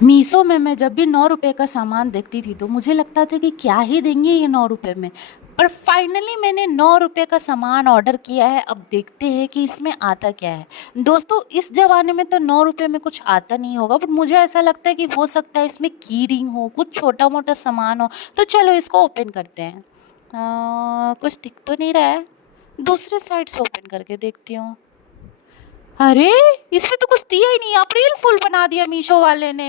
मीशो में मैं जब भी 9 रुपए का सामान देखती थी तो मुझे लगता था कि क्या ही देंगे ये 9 रुपए में। पर फाइनली मैंने 9 रुपए का सामान ऑर्डर किया है। अब देखते हैं कि इसमें आता क्या है। दोस्तों, इस ज़माने में तो 9 रुपए में कुछ आता नहीं होगा, बट मुझे ऐसा लगता है कि हो सकता है इसमें की रिंग हो, कुछ छोटा मोटा सामान हो। तो चलो इसको ओपन करते हैं। कुछ दिख तो नहीं रहा है। दूसरे साइड से ओपन करके देखती हूँ। अरे, इसमें तो कुछ दिया ही नहीं, अप्रैल फूल बना दिया मीशो वाले ने।